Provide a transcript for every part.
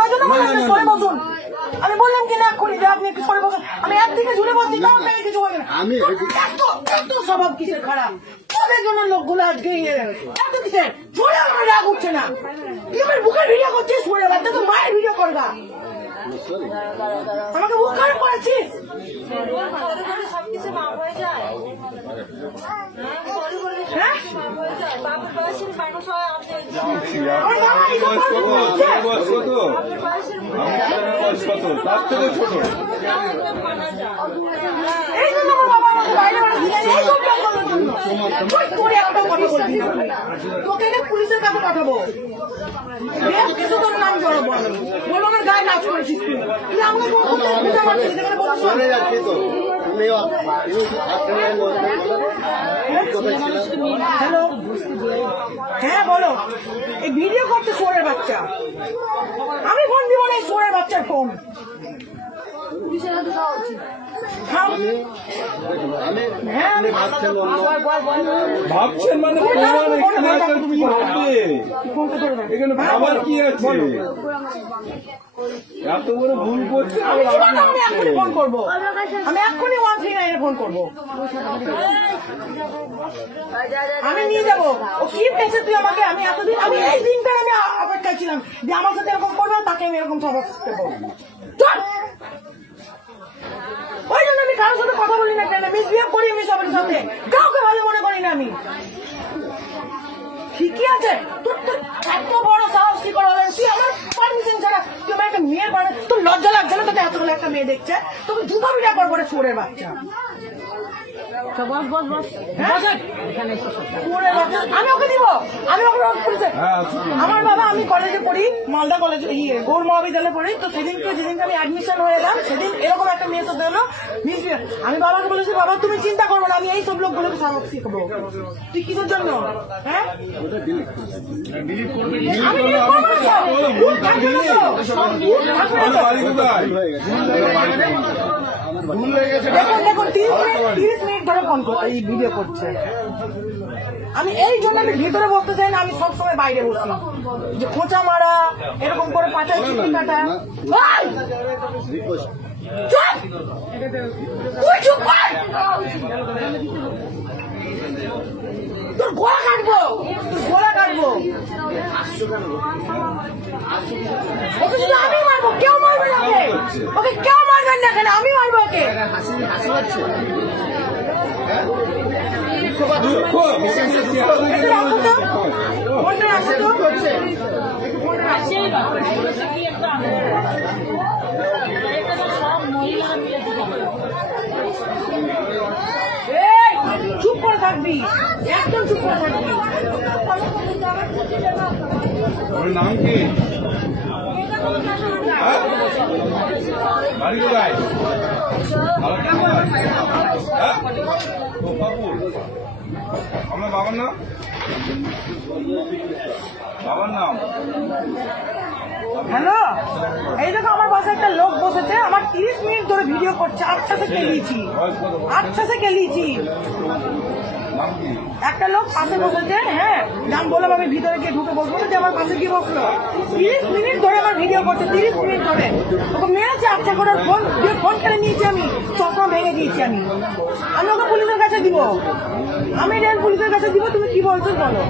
ওই জন্য সরে বসুন। আমি বললাম কি না করি যে আপনি একটু সরে বসুন। আমি একদিকে জুড়ে বসছি তাও আপনাকে কিছু বলবেন। আমি এত স্বভাব কিসের খারাপ তোদের জন্য লোকগুলো আজকে এত কিসের জোরে আমার রাগ উঠছে না। তুই আমার বুকের ভিডিও করছিস সরে বাচ্চা তো মায়ের ভিডিও করবা আমাকে বুক খারাপ করেছিস। তোকে পুলিশের কাছে পাঠাবো কিছু তোর নাম জড়াবো আমি বলবো আমার গায়ে নাচ করেছিস তুই আমাকে হ্যালো হ্যাঁ বলো এই ভিডিও করছে সোরের বাচ্চা আমি ফোন দিব না এই সোরের বাচ্চার ফোন ভাবছেন মানে এখানে ভাবার কি আছে এত বড় ভুল করছে আমি এক্ষুনি ফোন করবো আমি এক্ষুনি 139 ফোন করবো আমি নিয়ে যাবো ও কি পেয়েছে তুই আমাকে আমি এতদিন আমি এই দিনটা আমি অপেক্ষায় ছিলাম যে আমার সাথে এরকম করবে তাকে আমি এরকম সবক দেবো ওই জন্য আমি কারোর সাথে কথা বলি না কেন মিসবিহেভ করি আমি সবার সাথে কাউকে ভালো মনে করি না আমি ঠিকই আছে তোর এত বড় সাহস কি করে হলেন তুই আমার পারমিশন ছাড়া তুই আমার একটা মেয়ের বাড়ি তোর লজ্জা লাগছে না তোকে এতগুলো একটা মেয়ে দেখছে তোকে দুটো বিটা করবো রে চোরের বাচ্চা আমি ওকে দিব আমি ওকে আমার বাবা আমি কলেজে পড়ি মালদা কলেজে গৌর মহাবিদ্যালয়ে পড়ি তো সেদিনকে যেদিনকে আমি অ্যাডমিশন হয়ে এলাম সেদিন এরকম একটা মেয়ে সাথে হলো আমি বাবাকে বলেছি বাবা তুমি চিন্তা করবো না আমি এই সব লোকগুলোকে সাবক শিখবো তুই কিসের জন্য হ্যাঁ দেখুন 30 মিনিট ধরে ফোন এই ভিডিও করছে আমি এই জন্য আমি ভিতরে বসতে চাই না আমি সবসময় বাইরে বসি যে খোঁচা মারা এরকম করে পাচার চিঠি কাটা তোর গোলা কাটবো ওকে শুধু আমি মারবো কেউ মারবে না ওকে কেউ মারবেন না কেন আমি মারবো ওকে চুপ করে থাকবি একদম চুপ করে থাকবি নাম কি বাড়ি কোথায় আপনার বাবার নাম হ্যালো এই দেখো আমার পাশে একটা লোক বসেছে আমার 30 মিনিট ধরে ভিডিও করছে আচ্ছা সে কেলিয়েছি একটা লোক পাশে বসেছে হ্যাঁ নাম বললাম আমি ভিতরে গিয়ে ঢুকে বসবো যে আমার পাশে গিয়ে বসলো 30 মিনিট ধরে আমার ভিডিও করছে 30 মিনিট ধরে ওকে মেরেছে আচ্ছা করে ফোন কেড়ে নিয়েছি আমি চশমা ভেঙে দিয়েছি আমি ওকে পুলিশের কাছে দিব আমি রেল পুলিশের কাছে দিব তুমি কি বলছো বলো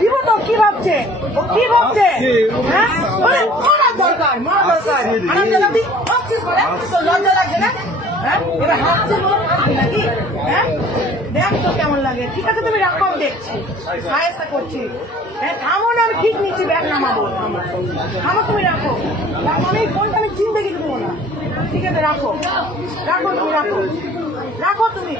দিব তো কি ভাবছে ও কি ভাবছে হ্যাঁ মারার দরকার লজ্জা লাগছে না হ্যাঁ এবার হাসছে নাকি হ্যাঁ দেখ তো কেমন লাগে ঠিক আছে তুমি রাখো আমি দেখছি সাহায্য করছি হ্যাঁ থামো না আমি ঠিক নিচ্ছি ব্যাগ নামাবো থামো তুমি রাখো আমি ফোনটা আমি চিন্তা কিছু দেবো না ঠিক আছে রাখো তুমি